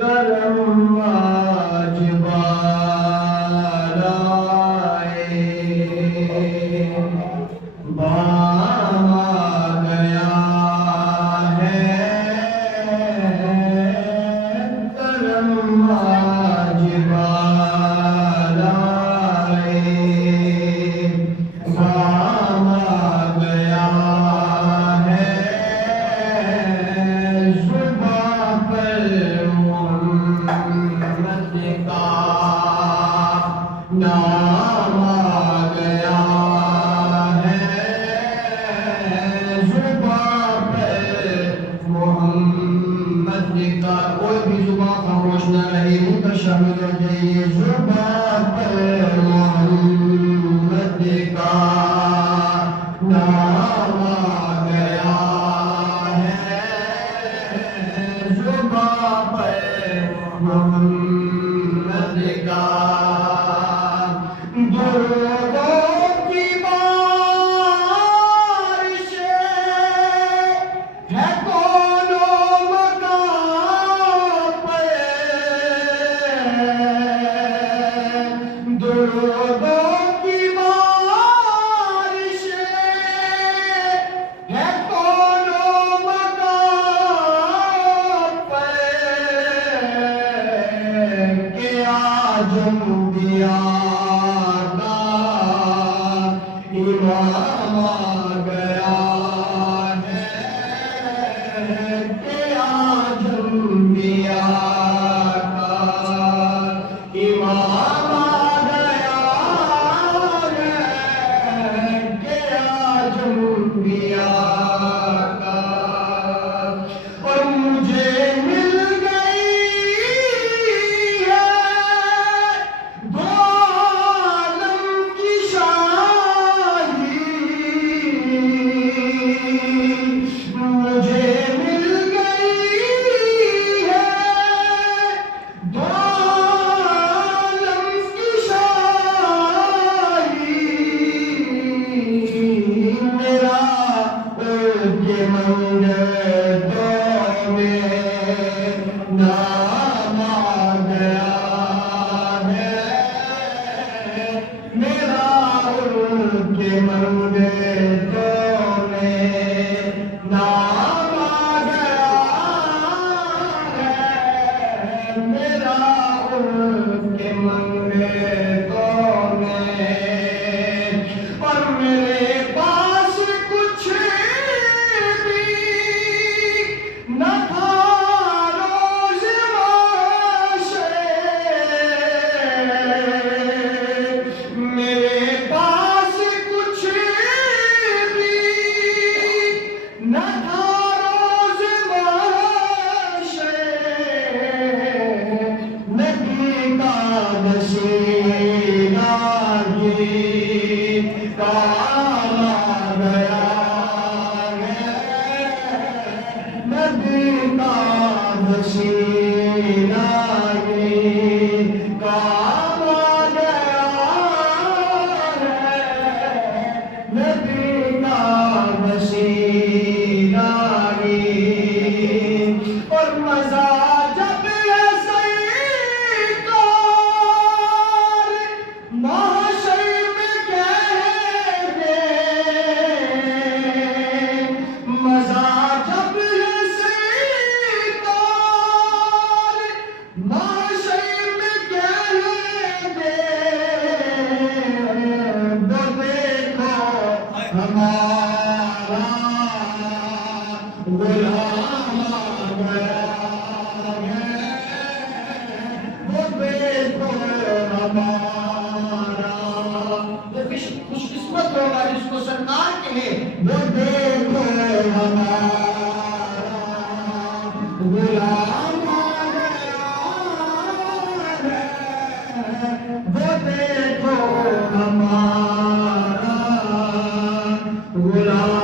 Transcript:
کرم واجب آئے بام آ گیا ہے کرم واجب آئے بام آ گیا ہے صبح پر محمد کا نام آ گیا ہے زباں پر محمد کا کوئی بھی زباں خاموش نہ رہی منہ پر شامل ہو جائیے زباں پر محمد کا نام آ گیا ہے زباں پر محمد کا درودوں کی بارش ہے کونوں مکان پہ درودوں کی بارش ہے کونوں مکان پہ کہ آج انبیاء امام آ گیا ہے کہ آج انبیاء کا امام آ گیا ہے کہ آج انبیاء کا اور مجھے مل گئی ہے دو عالم کی مجھے مل گئی ہے دو عالم کی شاہی میرا کے منگتوں میں نام آ گیا ہے میرا کے منگتوں نام آ گیا ہے میرا ان کے منگتوں میں اور میرے پاس کچھ بھی نہ تھا روز معاشرے میرے پاس کچھ بھی نہ تھا روز معاشرے نبی کا نسینہ ہی کام آ گیا ہے نبی کا نسینہ ہی کام آ گیا ہے نبی کا نسینہ ہی اور مزہ جب سرکار محشر میں کہیں گے مزہ جب سرکار محشر میں کہیں گے تو دیکھو ہمارا غلام آ گیا ہے وہ دیکھو ہمارا وہ خوش قسمت ہوگا جس کو سرکار کہے وہ دیکھو ہمارا غلام آ گیا ہے وہ دیکھو ہمارا غلام